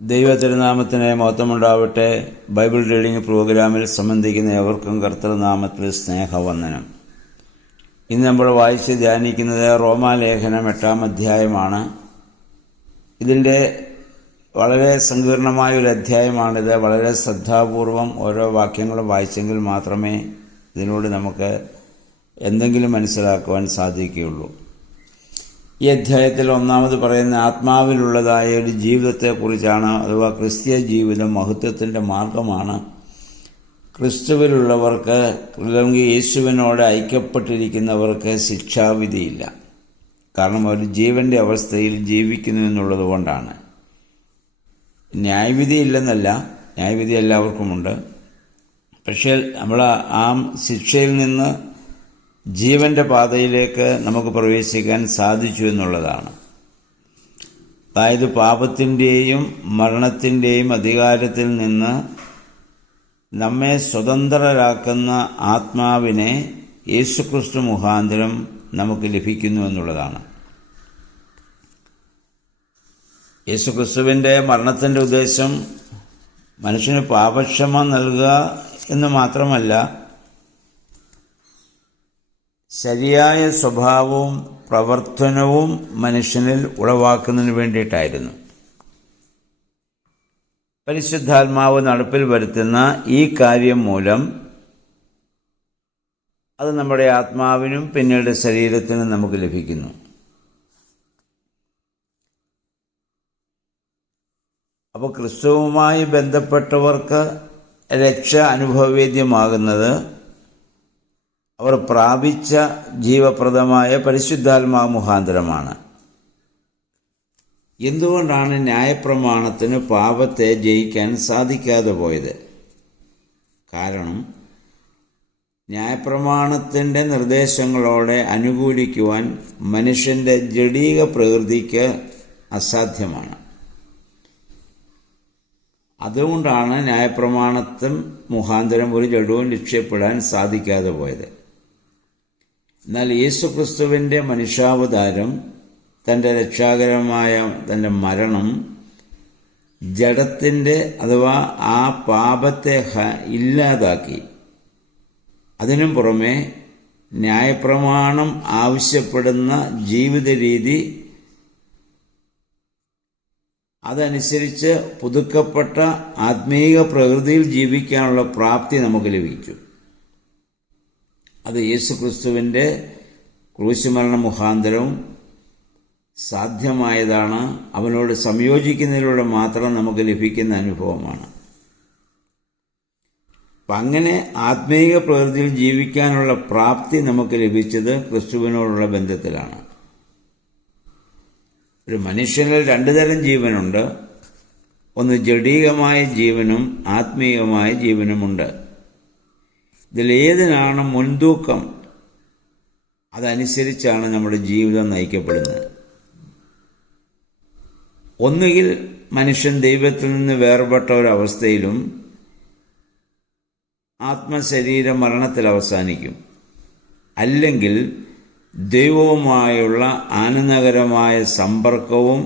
ദൈവതിരുനാമത്തിന് മഹത്വമുണ്ടാവട്ടെ. Bible reading പ്രോഗ്രാമിൽ സംബന്ധിക്കുന്ന ഏവർക്കും കർത്തൃനാമത്തിൽ സ്നേഹവന്ദനം. ഇന്ന് നമ്മൾ വായിച്ച് ധ്യാനിക്കുന്നത് റോമാലേഖനം 8-ാം അധ്യായമാണ്. ഇതിൻ്റെ വളരെ സങ്കീർണമായ ഒരു അധ്യായമാണിത്. വളരെ ശ്രദ്ധാപൂർവം ഓരോ വാക്യങ്ങളും വായിച്ചെങ്കിൽ മാത്രമേ ഇതിനോട് നമുക്ക് എന്തെങ്കിലും മനസ്സിലാക്കുവാൻ സാധിക്കുകയുള്ളൂ. ഈ അധ്യായത്തിൽ ഒന്നാമത് പറയുന്ന ആത്മാവിലുള്ളതായ ഒരു ജീവിതത്തെക്കുറിച്ചാണ്. അഥവാ ക്രിസ്തീയ ജീവിതം മഹത്വത്തിൻ്റെ മാർഗമാണ്. ക്രിസ്തുവിലുള്ളവർക്ക് അല്ലെങ്കിൽ യേശുവിനോട് ഐക്യപ്പെട്ടിരിക്കുന്നവർക്ക് ശിക്ഷാവിധിയില്ല. കാരണം അവർ ജീവൻ്റെ അവസ്ഥയിൽ ജീവിക്കുന്നു എന്നുള്ളത് കൊണ്ടാണ്. ന്യായവിധി ഇല്ലെന്നല്ല, ന്യായവിധി എല്ലാവർക്കുമുണ്ട്. പക്ഷേ നമ്മൾ ആ ശിക്ഷയിൽ നിന്ന് ജീവൻ്റെ പാതയിലേക്ക് നമുക്ക് പ്രവേശിക്കാൻ സാധിച്ചു എന്നുള്ളതാണ്. അതായത് പാപത്തിൻ്റെയും മരണത്തിൻ്റെയും അധികാരത്തിൽ നിന്ന് നമ്മെ സ്വതന്ത്രരാക്കുന്ന ആത്മാവിനെ യേശുക്രിസ്തു മുഖാന്തരം നമുക്ക് ലഭിക്കുന്നു എന്നുള്ളതാണ്. യേശുക്രിസ്തുവിൻ്റെ മരണത്തിൻ്റെ ഉദ്ദേശം മനുഷ്യന് പാപക്ഷമ നൽകുക എന്ന് മാത്രമല്ല, ശരിയായ സ്വഭാവവും പ്രവർത്തനവും മനുഷ്യനിൽ ഉളവാക്കുന്നതിന് വേണ്ടിയിട്ടായിരുന്നു. പരിശുദ്ധാത്മാവ് നടപ്പിൽ വരുത്തുന്ന ഈ കാര്യം മൂലം അത് നമ്മുടെ ആത്മാവിനും പിന്നീട് ശരീരത്തിനും നമുക്ക് ലഭിക്കുന്നു. അപ്പോൾ ക്രിസ്തുവുമായി ബന്ധപ്പെട്ടവർക്ക് രക്ഷ അനുഭവവേദ്യമാകുന്നത് അവർ പ്രാപിച്ച ജീവപ്രദമായ പരിശുദ്ധാത്മാവ് മുഖാന്തരമാണ്. എന്തുകൊണ്ടാണ് ന്യായപ്രമാണത്തിന് പാപത്തെ ജയിക്കാൻ സാധിക്കാതെ പോയത്? കാരണം ന്യായപ്രമാണത്തിൻ്റെ നിർദ്ദേശങ്ങളോടെ അനുകൂലിക്കുവാൻ മനുഷ്യൻ്റെ ജഡീക പ്രകൃതിക്ക് അസാധ്യമാണ്. അതുകൊണ്ടാണ് ന്യായപ്രമാണത്തിന് മുഖാന്തരം ഒരു ജഡവും രക്ഷപ്പെടാൻ സാധിക്കാതെ പോയത്. എന്നാൽ യേശുക്രിസ്തുവിൻ്റെ മനുഷ്യാവതാരം, തൻ്റെ രക്ഷാകരമായ തൻ്റെ മരണം ജഡത്തിൻ്റെ അഥവാ ആ പാപത്തെ ഇല്ലാതാക്കി. അതിനും പുറമെ ന്യായപ്രമാണം ആവശ്യപ്പെടുന്ന ജീവിത രീതി അതനുസരിച്ച് പുതുക്കപ്പെട്ട ആത്മീയ പ്രകൃതിയിൽ ജീവിക്കാനുള്ള പ്രാപ്തി നമുക്ക് ലഭിച്ചു. അത് യേശുക്രിസ്തുവിൻ്റെ ക്രൂശുമരണ മുഖാന്തരവും സാധ്യമായതാണ്. അവനോട് സംയോജിക്കുന്നതിലൂടെ മാത്രം നമുക്ക് ലഭിക്കുന്ന അനുഭവമാണ്. അപ്പം അങ്ങനെ ആത്മീയ പ്രകൃതിയിൽ ജീവിക്കാനുള്ള പ്രാപ്തി നമുക്ക് ലഭിച്ചത് ക്രിസ്തുവിനോടുള്ള ബന്ധത്തിലാണ്. ഒരു മനുഷ്യനിൽ രണ്ടു തരം ജീവനുണ്ട്. ഒന്ന് ജഡീകമായ ജീവനും ആത്മീയമായ ജീവനുമുണ്ട്. ഇതിലേതിനാണ് മുൻതൂക്കം, അതനുസരിച്ചാണ് നമ്മുടെ ജീവിതം നയിക്കപ്പെടുന്നത്. ഒന്നുകിൽ മനുഷ്യൻ ദൈവത്തിൽ നിന്ന് വേർപെട്ട ഒരവസ്ഥയിലും ആത്മശരീര മരണത്തിൽ അവസാനിക്കും. അല്ലെങ്കിൽ ദൈവവുമായുള്ള ആനന്ദകരമായ സമ്പർക്കവും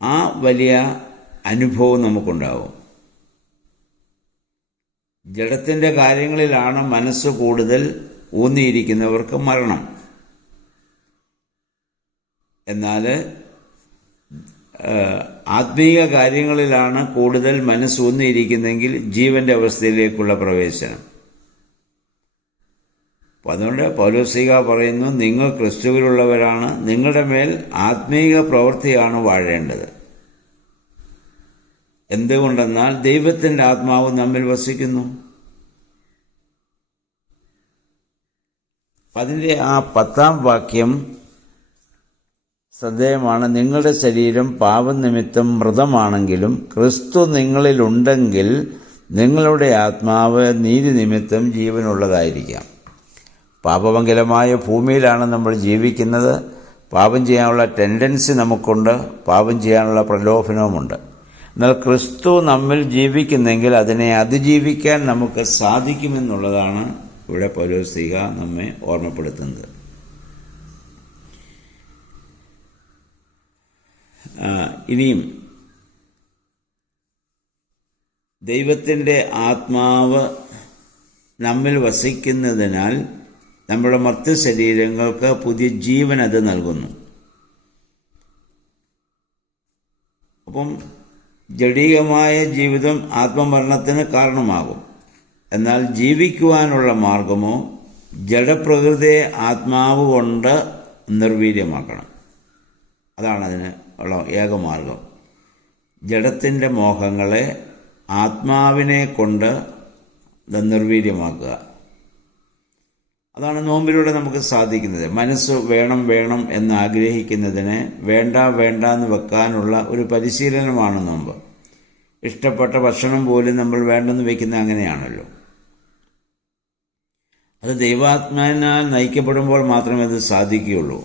ആ വലിയ അനുഭവവും നമുക്കുണ്ടാവും. ജഡത്തിൻ്റെ കാര്യങ്ങളിലാണ് മനസ്സ് കൂടുതൽ ഊന്നിയിരിക്കുന്നവർക്ക് മരണം. എന്നാൽ ആത്മീയ കാര്യങ്ങളിലാണ് കൂടുതൽ മനസ്സ് ഊന്നിയിരിക്കുന്നെങ്കിൽ ജീവൻ്റെ അവസ്ഥയിലേക്കുള്ള പ്രവേശനം. അപ്പം അതുകൊണ്ട് പൗലോസ്ലീഹ പറയുന്നു, നിങ്ങൾ ക്രിസ്തുവിലുള്ളവരാണ്, നിങ്ങളുടെ മേൽ ആത്മീയ പ്രവൃത്തിയാണ് വാഴേണ്ടത്. എന്തുകൊണ്ടെന്നാൽ ദൈവത്തിൻ്റെ ആത്മാവ് നമ്മിൽ വസിക്കുന്നു. അതിൻ്റെ ആ 10-ാം വാക്യം ശ്രദ്ധേയമാണ്. നിങ്ങളുടെ ശരീരം പാപനിമിത്തം മൃതമാണെങ്കിലും ക്രിസ്തു നിങ്ങളിലുണ്ടെങ്കിൽ നിങ്ങളുടെ ആത്മാവ് നീതി നിമിത്തം ജീവനുള്ളതായിരിക്കാം. പാപമംഗലമായ ഭൂമിയിലാണ് നമ്മൾ ജീവിക്കുന്നത്. പാപം ചെയ്യാനുള്ള ടെൻഡൻസി നമുക്കുണ്ട്, പാപം ചെയ്യാനുള്ള പ്രലോഭനവുമുണ്ട്. എന്നാൽ ക്രിസ്തു നമ്മിൽ ജീവിക്കുന്നെങ്കിൽ അതിനെ അതിജീവിക്കാൻ നമുക്ക് സാധിക്കുമെന്നുള്ളതാണ് ഇവിടെ പൗലോസ്ലീഹ നമ്മെ ഓർമ്മപ്പെടുത്തുന്നത്. ഇനിയും ദൈവത്തിൻ്റെ ആത്മാവ് നമ്മിൽ വസിക്കുന്നതിനാൽ നമ്മുടെ മർത്ത ശരീരങ്ങൾക്ക് പുതിയ ജീവൻ അത് നൽകുന്നു. അപ്പം ജഡികമായ ജീവിതം ആത്മമരണത്തിന് കാരണമാകും. എന്നാൽ ജീവിക്കുവാനുള്ള മാർഗമോ ജഡപ്രകൃതിയെ ആത്മാവ് കൊണ്ട് നിർവീര്യമാക്കണം. അതാണ് അതിന് ഉള്ള ഏകമാർഗം. ജഡത്തിൻ്റെ മോഹങ്ങളെ ആത്മാവിനെ കൊണ്ട് നിർവീര്യമാക്കുക. അതാണ് നോമ്പിലൂടെ നമുക്ക് സാധിക്കുന്നത്. മനസ്സ് വേണം വേണം എന്ന് ആഗ്രഹിക്കുന്നതിനെ വേണ്ട വേണ്ട എന്ന് വെക്കാനുള്ള ഒരു പരിശീലനമാണ് നോമ്പ്. ഇഷ്ടപ്പെട്ട ഭക്ഷണം പോലും നമ്മൾ വേണ്ടെന്ന് വെക്കുന്നത് അങ്ങനെയാണല്ലോ. അത് ദൈവാത്മാവിനാൽ നയിക്കപ്പെടുമ്പോൾ മാത്രമേ അത് സാധിക്കുകയുള്ളൂ.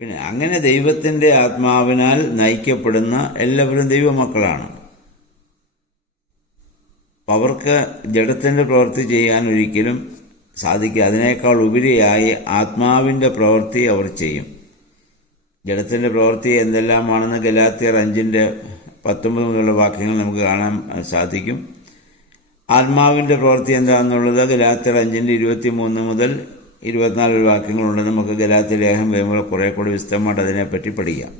പിന്നെ അങ്ങനെ ദൈവത്തിൻ്റെ ആത്മാവിനാൽ നയിക്കപ്പെടുന്ന എല്ലാവരും ദൈവമക്കളാണ്. അവർക്ക് ജഡത്തിൻ്റെ പ്രവൃത്തി ചെയ്യാൻ ഒരിക്കലും സാധിക്കുക. അതിനേക്കാൾ ഉപരിയായി ആത്മാവിൻ്റെ പ്രവൃത്തി അവർ ചെയ്യും. ജഡത്തിൻ്റെ പ്രവൃത്തി എന്തെല്ലാമാണെന്ന് ഗലാത്യർ 5:19 മുതലുള്ള വാക്യങ്ങൾ നമുക്ക് കാണാൻ സാധിക്കും. ആത്മാവിൻ്റെ പ്രവൃത്തി എന്താണെന്നുള്ളത് ഗലാത്യർ 5:23 മുതൽ 24 വാക്യങ്ങളുണ്ട്. നമുക്ക് ഗലാത്യ ലേഖനം വരുമ്പോൾ കുറേ കൂടി വിശദമായിട്ട് അതിനെപ്പറ്റി പഠിക്കാം.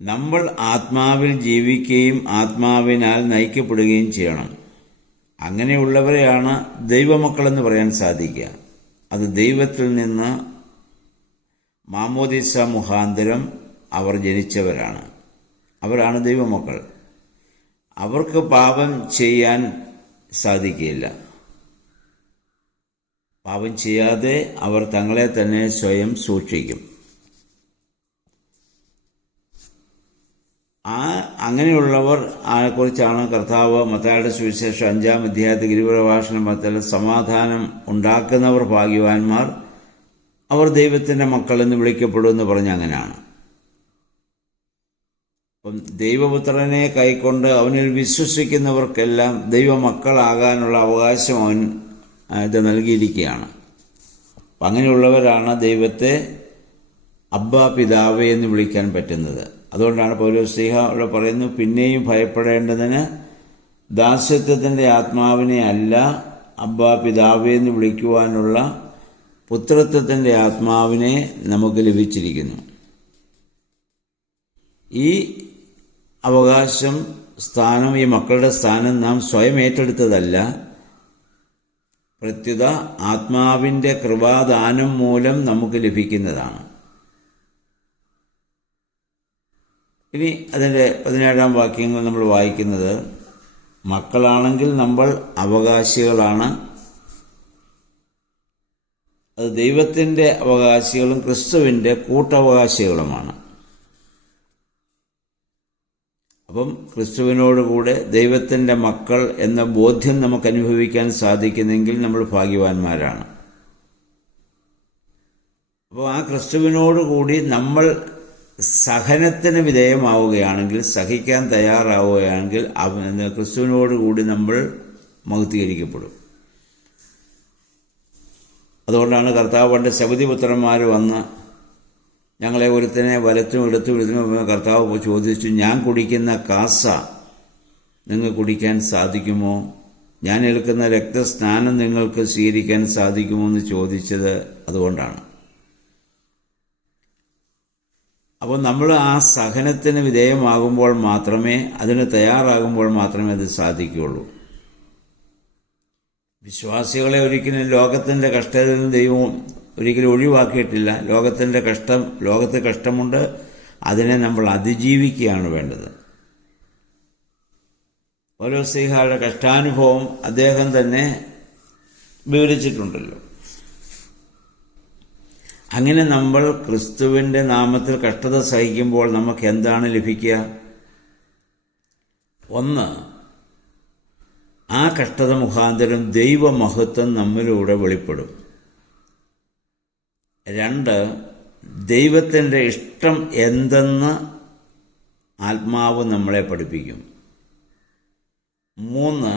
നമ്മൾ ആത്മാവിൽ ജീവിക്കുകയും ആത്മാവിനാൽ നയിക്കപ്പെടുകയും ചെയ്യണം. അങ്ങനെയുള്ളവരെയാണ് ദൈവമക്കളെന്ന് പറയാൻ സാധിക്കുക. അത് ദൈവത്തിൽ നിന്ന് മാമോദിസ മുഖാന്തരം അവർ ജനിച്ചവരാണ്. അവരാണ് ദൈവമക്കൾ. അവർക്ക് പാപം ചെയ്യാൻ സാധിക്കില്ല. പാപം ചെയ്യാതെ അവർ തങ്ങളെ തന്നെ സ്വയം സൂക്ഷിക്കും. അങ്ങനെയുള്ളവർ കുറിച്ചാണ് കർത്താവ് മത്തായിയുടെ സുവിശേഷം 5-ാം അധ്യായത്തിൽ ഗിരിപ്രഭാഷണത്തിൽ സമാധാനം ഉണ്ടാക്കുന്നവർ ഭാഗ്യവാന്മാർ, അവർ ദൈവത്തിൻ്റെ മക്കളെന്ന് വിളിക്കപ്പെടുമെന്ന് പറഞ്ഞ അങ്ങനെയാണ്. അപ്പം ദൈവപുത്രനെ കൈക്കൊണ്ട് അവനിൽ വിശ്വസിക്കുന്നവർക്കെല്ലാം ദൈവമക്കളാകാനുള്ള അവകാശം അവൻ ഇത് നൽകിയിരിക്കുകയാണ്. അപ്പം അങ്ങനെയുള്ളവരാണ് ദൈവത്തെ അബ്ബാ പിതാവേ എന്ന് വിളിക്കാൻ പറ്റുന്നത്. അതുകൊണ്ടാണ് പൗലോസ്ലീഹ അവിടെ പറയുന്നു, പിന്നെയും ഭയപ്പെടേണ്ടതിന് ദാസ്യത്വത്തിൻ്റെ ആത്മാവിനെ അല്ല അബ്ബാ പിതാവേ എന്ന് വിളിക്കുവാനുള്ള പുത്രത്വത്തിൻ്റെ ആത്മാവിനെ നമുക്ക് ലഭിച്ചിരിക്കുന്നു. ഈ അവകാശം സ്ഥാനം, ഈ മക്കളുടെ സ്ഥാനം നാം സ്വയം ഏറ്റെടുത്തതല്ല, പ്രത്യുത ആത്മാവിൻ്റെ കൃപാദാനം മൂലം നമുക്ക് ലഭിക്കുന്നതാണ്. ഇനി അതിൻ്റെ 17-ാം വാക്യങ്ങൾ നമ്മൾ വായിക്കുന്നത്, മക്കളാണെങ്കിൽ നമ്മൾ അവകാശികളാണ്. അത് ദൈവത്തിൻ്റെ അവകാശികളും ക്രിസ്തുവിൻ്റെ കൂട്ടവകാശികളുമാണ്. അപ്പം ക്രിസ്തുവിനോടുകൂടെ ദൈവത്തിൻ്റെ മക്കൾ എന്ന ബോധ്യം നമുക്ക് അനുഭവിക്കാൻ സാധിക്കുന്നെങ്കിൽ നമ്മൾ ഭാഗ്യവാന്മാരാണ്. അപ്പോൾ ആ ക്രിസ്തുവിനോടുകൂടി നമ്മൾ സഹനത്തിന് വിധേയമാവുകയാണെങ്കിൽ, സഹിക്കാൻ തയ്യാറാവുകയാണെങ്കിൽ ക്രിസ്തുവിനോടുകൂടി നമ്മൾ മഹത്വീകരിക്കപ്പെടും. അതുകൊണ്ടാണ് കർത്താവ് പണ്ട് ശബദിപുത്രന്മാർ വന്ന് ഞങ്ങളെ ഒരുത്തനെ വലത്തും ഇടത്തും ഇടത്തും കർത്താവ് ചോദിച്ചു, ഞാൻ കുടിക്കുന്ന കാസ നിങ്ങൾക്ക് കുടിക്കാൻ സാധിക്കുമോ? ഞാൻ എടുക്കുന്ന രക്തസ്നാനം നിങ്ങൾക്ക് സ്വീകരിക്കാൻ സാധിക്കുമോ എന്ന് ചോദിച്ചത് അതുകൊണ്ടാണ്. അപ്പോൾ നമ്മൾ ആ സഹനത്തിന് വിധേയമാകുമ്പോൾ മാത്രമേ, അതിന് തയ്യാറാകുമ്പോൾ മാത്രമേ അത് സാധിക്കുകയുള്ളൂ. വിശ്വാസികളെ ഒരിക്കലും ലോകത്തിൻ്റെ കഷ്ടതയിൽ നിന്ന് ദൈവം ഒരിക്കലും ഒഴിവാക്കിയിട്ടില്ല. ലോകത്ത് കഷ്ടമുണ്ട്, അതിനെ നമ്മൾ അതിജീവിക്കുകയാണ് വേണ്ടത്. പൗലോസ്ലീഹയുടെ കഷ്ടാനുഭവം അദ്ദേഹം തന്നെ വിവരിച്ചിട്ടുണ്ടല്ലോ. അങ്ങനെ നമ്മൾ ക്രിസ്തുവിൻ്റെ നാമത്തിൽ കഷ്ടത സഹിക്കുമ്പോൾ നമുക്ക് എന്താണ് ലഭിക്കുക? ഒന്ന്, ആ കഷ്ടത മുഖാന്തരം ദൈവമഹത്വം നമ്മിലൂടെ വെളിപ്പെടും. 2, ദൈവത്തിൻ്റെ ഇഷ്ടം എന്തെന്ന് ആത്മാവ് നമ്മളെ പഠിപ്പിക്കും. 3,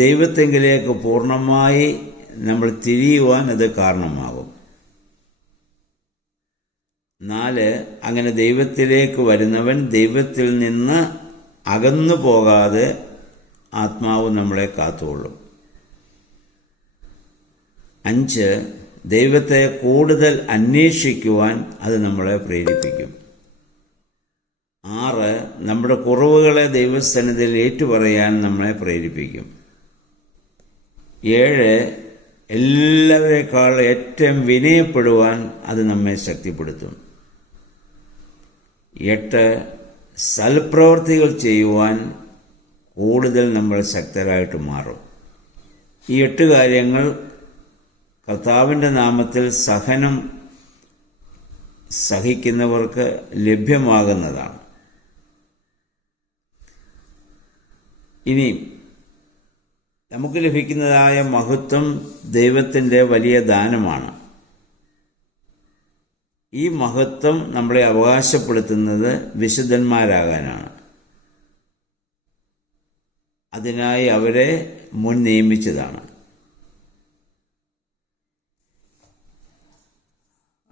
ദൈവത്തെങ്കിലേക്ക് പൂർണ്ണമായി നമ്മൾ തിരിയുവാൻ അത് കാരണമാകും. 4, അങ്ങനെ ദൈവത്തിലേക്ക് വരുന്നവൻ ദൈവത്തിൽ നിന്ന് അകന്നു പോകാതെ ആത്മാവ് നമ്മളെ കാത്തുകൊള്ളും. 5, ദൈവത്തെ കൂടുതൽ അന്വേഷിക്കുവാൻ അത് നമ്മളെ പ്രേരിപ്പിക്കും. 6, നമ്മുടെ കുറവുകളെ ദൈവസന്നിധിയിൽ ഏറ്റുപറയാൻ നമ്മളെ പ്രേരിപ്പിക്കും. 7, എല്ലാവരേക്കാൾ ഏറ്റവും വിനയപ്പെടുവാൻ അത് നമ്മെ ശക്തിപ്പെടുത്തും. 8, സൽപ്രവർത്തികൾ ചെയ്യുവാൻ കൂടുതൽ നമ്മൾ ശക്തരായിട്ട് മാറും. ഈ 8 കാര്യങ്ങൾ കർത്താവിൻ്റെ നാമത്തിൽ സഹനം സഹിക്കുന്നവർക്ക് ലഭ്യമാകുന്നതാണ്. ഇനി നമുക്ക് ലഭിക്കുന്നതായ മഹത്വം ദൈവത്തിൻ്റെ വലിയ ദാനമാണ്. ഈ മഹത്വം നമ്മളെ അവകാശപ്പെടുത്തുന്നത് വിശുദ്ധന്മാരാകാനാണ്. അതിനായി അവരെ മുൻ നിയമിച്ചതാണ്.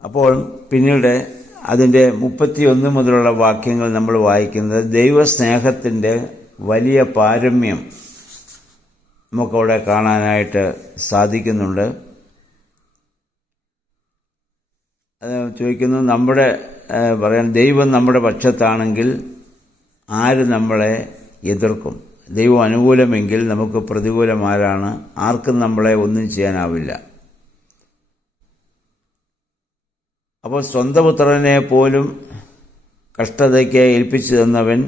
അപ്പോൾ പിന്നീട് അതിൻ്റെ 31 മുതലുള്ള വാക്യങ്ങൾ നമ്മൾ വായിക്കുന്നത് ദൈവസ്നേഹത്തിൻ്റെ വലിയ പാരമ്യം നമുക്കവിടെ കാണാനായിട്ട് സാധിക്കുന്നുണ്ട്. അത് ചോദിക്കുന്നു, നമ്മുടെ പറയാൻ ദൈവം നമ്മുടെ പക്ഷത്താണെങ്കിൽ ആര് നമ്മളെ എതിർക്കും? ദൈവം അനുകൂലമെങ്കിൽ നമുക്ക് പ്രതികൂലമാരാണ്? ആർക്കും നമ്മളെ ഒന്നും ചെയ്യാനാവില്ല. അപ്പോൾ സ്വന്തം പുത്രനെ പോലും കഷ്ടതയ്ക്ക് ഏൽപ്പിച്ചു തന്നവൻ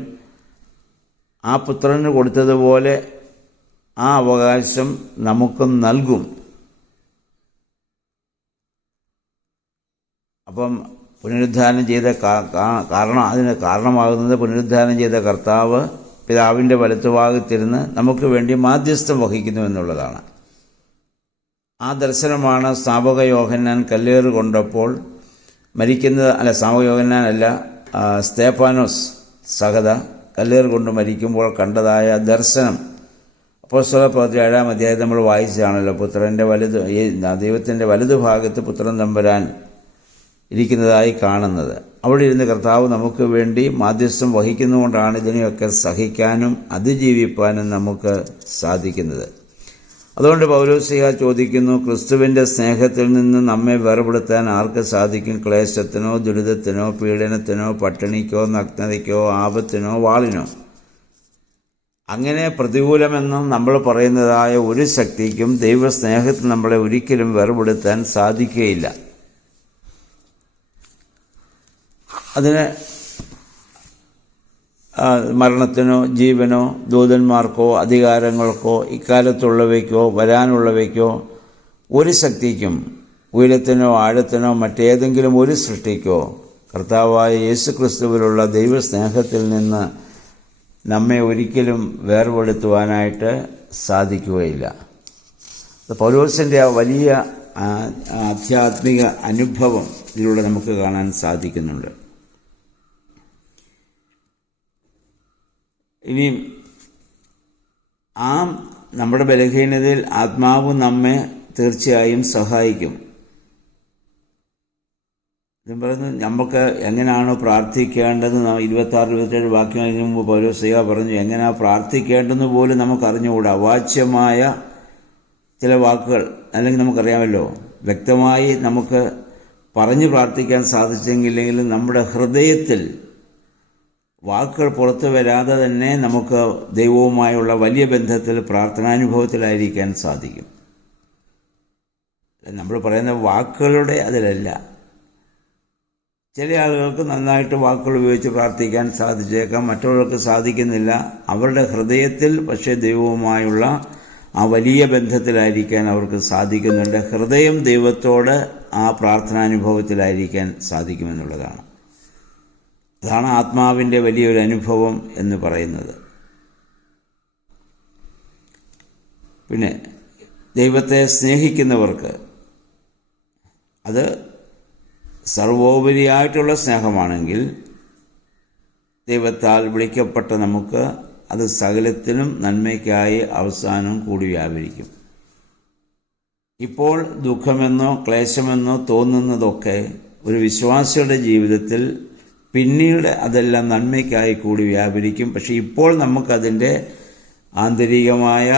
ആ പുത്രന് കൊടുത്തതുപോലെ ആ അവകാശം നമുക്കും നൽകും. അപ്പം പുനരുദ്ധാനം ചെയ്ത അതിന് കാരണമാകുന്നത് പുനരുദ്ധാനം ചെയ്ത കർത്താവ് പിതാവിൻ്റെ വലത്തുഭാഗത്തിരുന്ന് നമുക്ക് വേണ്ടി മാധ്യസ്ഥം വഹിക്കുന്നു എന്നുള്ളതാണ്. ആ ദർശനമാണ് സ്നാപക യോഹന്നാൻ കല്ലേറ് കൊണ്ടപ്പോൾ സ്നാപക യോഹന്നാൻ അല്ല, സ്തേഫാനോസ് സഹത കല്ലേറ് കൊണ്ട് മരിക്കുമ്പോൾ കണ്ടതായ ദർശനം. അപ്പോസ്തലപ്രവൃത്തി 7-ാം അധ്യായം നമ്മൾ വായിച്ചതാണല്ലോ. ദൈവത്തിൻ്റെ വലതുഭാഗത്ത് പുത്രൻ തമ്പുരാൻ ഇരിക്കുന്നതായി കാണുന്നത്. അവിടെ ഇരുന്ന് കർത്താവ് നമുക്ക് വേണ്ടി മാധ്യസ്ഥം വഹിക്കുന്നുകൊണ്ടാണ് ഇതിനെയൊക്കെ സഹിക്കാനും അതിജീവിപ്പാനും നമുക്ക് സാധിക്കുന്നത്. അതുകൊണ്ട് പൗലോസ്ലീഹ ചോദിക്കുന്നു, ക്രിസ്തുവിൻ്റെ സ്നേഹത്തിൽ നിന്ന് നമ്മെ വേർപെടുത്താൻ ആർക്ക് സാധിക്കും? ക്ലേശത്തിനോ ദുരിതത്തിനോ പീഡനത്തിനോ പട്ടിണിക്കോ നഗ്നതയ്ക്കോ ആപത്തിനോ വാളിനോ? അങ്ങനെ പ്രതികൂലമെന്നും നമ്മൾ പറയുന്നതായ ഒരു ശക്തിക്കും ദൈവസ്നേഹത്തിൽ നമ്മളെ ഒരിക്കലും വേർപെടുത്താൻ സാധിക്കുകയില്ല. അതിന് മരണത്തിനോ ജീവനോ ദൂതന്മാർക്കോ അധികാരങ്ങൾക്കോ ഇക്കാലത്തുള്ളവയ്ക്കോ വരാനുള്ളവയ്ക്കോ ഒരു ശക്തിക്കും ഉയരത്തിനോ ആഴത്തിനോ മറ്റേതെങ്കിലും ഒരു സൃഷ്ടിക്കോ കർത്താവായ യേശുക്രിസ്തുവിലുള്ള ദൈവസ്നേഹത്തിൽ നിന്ന് നമ്മെ ഒരിക്കലും വേർപെടുത്തുവാനായിട്ട് സാധിക്കുകയില്ല. പൗലോസിൻ്റെ ആ വലിയ ആധ്യാത്മിക അനുഭവം ഇതിലൂടെ നമുക്ക് കാണാൻ സാധിക്കുന്നുണ്ട്. ഇനി നമ്മുടെ ബലഹീനതയിൽ ആത്മാവ് നമ്മെ തീർച്ചയായും സഹായിക്കും. ഞാൻ പറയുന്നു, നമുക്ക് എങ്ങനെയാണോ പ്രാർത്ഥിക്കേണ്ടത് 26-27 വാക്യങ്ങൾക്ക് മുമ്പ് പൗലോസ്ലീഹ പറഞ്ഞു, എങ്ങനെയാ പ്രാർത്ഥിക്കേണ്ടെന്ന് പോലും നമുക്കറിഞ്ഞുകൂടാ. അവാച്യമായ ചില വാക്കുകൾ അല്ലെങ്കിൽ നമുക്കറിയാമല്ലോ, വ്യക്തമായി നമുക്ക് പറഞ്ഞു പ്രാർത്ഥിക്കാൻ സാധിച്ചെങ്കിലെങ്കിലും നമ്മുടെ ഹൃദയത്തിൽ വാക്കുകൾ പുറത്തു വരാതെ തന്നെ നമുക്ക് ദൈവവുമായുള്ള വലിയ ബന്ധത്തിൽ പ്രാർത്ഥനാനുഭവത്തിലായിരിക്കാൻ സാധിക്കും. നമ്മൾ പറയുന്ന വാക്കുകളുടെ അതിലല്ല. ചില ആളുകൾക്ക് നന്നായിട്ട് വാക്കുകൾ ഉപയോഗിച്ച് പ്രാർത്ഥിക്കാൻ സാധിച്ചേക്കാം, മറ്റുള്ളവർക്ക് സാധിക്കുന്നില്ല. അവരുടെ ഹൃദയത്തിൽ പക്ഷേ ദൈവവുമായുള്ള ആ വലിയ ബന്ധത്തിലായിരിക്കാൻ അവർക്ക് സാധിക്കുന്നുണ്ട്. ഹൃദയം ദൈവത്തോട് ആ പ്രാർത്ഥനാനുഭവത്തിലായിരിക്കാൻ സാധിക്കുമെന്നുള്ളതാണ്. അതാണ് ആത്മാവിൻ്റെ വലിയൊരു അനുഭവം എന്ന് പറയുന്നത്. പിന്നെ ദൈവത്തെ സ്നേഹിക്കുന്നവർക്ക് അത് സർവോപരിയായിട്ടുള്ള സ്നേഹമാണെങ്കിൽ ദൈവത്താൽ വിളിക്കപ്പെട്ട നമുക്ക് അത് സകലത്തിനും നന്മയ്ക്കായി അവസാനം കൂടി വ്യാപരിക്കും. ഇപ്പോൾ ദുഃഖമെന്നോ ക്ലേശമെന്നോ തോന്നുന്നതൊക്കെ ഒരു വിശ്വാസിയുടെ ജീവിതത്തിൽ പിന്നീട് അതെല്ലാം നന്മയ്ക്കായി കൂടി വ്യാപരിക്കും. പക്ഷെ ഇപ്പോൾ നമുക്കതിൻ്റെ ആന്തരികമായ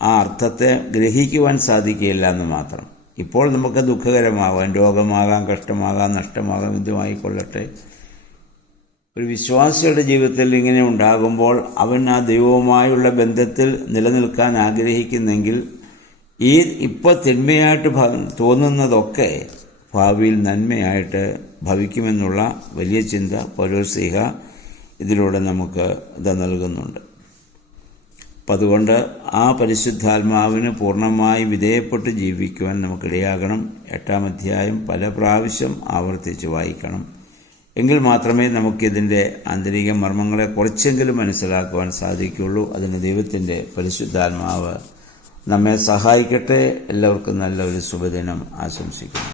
ആ അർത്ഥത്തെ ഗ്രഹിക്കുവാൻ സാധിക്കുകയില്ല എന്ന് മാത്രം. ഇപ്പോൾ നമുക്ക് ദുഃഖകരമാകാം, രോഗമാകാം, കഷ്ടമാകാം, നഷ്ടമാകാം, എന്തുമായിക്കൊള്ളട്ടെ. ഒരു വിശ്വാസിയുടെ ജീവിതത്തിൽ ഇങ്ങനെ ഉണ്ടാകുമ്പോൾ അവൻ ആ ദൈവവുമായുള്ള ബന്ധത്തിൽ നിലനിൽക്കാൻ ആഗ്രഹിക്കുന്നെങ്കിൽ ഈ ഇപ്പോൾ തിന്മയായിട്ട് തോന്നുന്നതൊക്കെ ഭാവിയിൽ നന്മയായിട്ട് ഭവിക്കുമെന്നുള്ള വലിയ ചിന്ത പൗലോസ്ലീഹ ഇതിലൂടെ നമുക്ക് ഇത് നൽകുന്നുണ്ട്. അപ്പം അതുകൊണ്ട് ആ പരിശുദ്ധാത്മാവിന് പൂർണ്ണമായി വിധേയപ്പെട്ട് ജീവിക്കുവാൻ നമുക്കിടയാകണം. 8-ാം അധ്യായം പല പ്രാവശ്യം ആവർത്തിച്ച് വായിക്കണം. എങ്കിൽ മാത്രമേ നമുക്കിതിൻ്റെ ആന്തരിക മർമ്മങ്ങളെ കുറച്ചെങ്കിലും മനസ്സിലാക്കുവാൻ സാധിക്കുകയുള്ളൂ. അതിന് ദൈവത്തിൻ്റെ പരിശുദ്ധാത്മാവ് നമ്മെ സഹായിക്കട്ടെ. എല്ലാവർക്കും നല്ലൊരു ശുഭദിനം ആശംസിക്കുന്നു.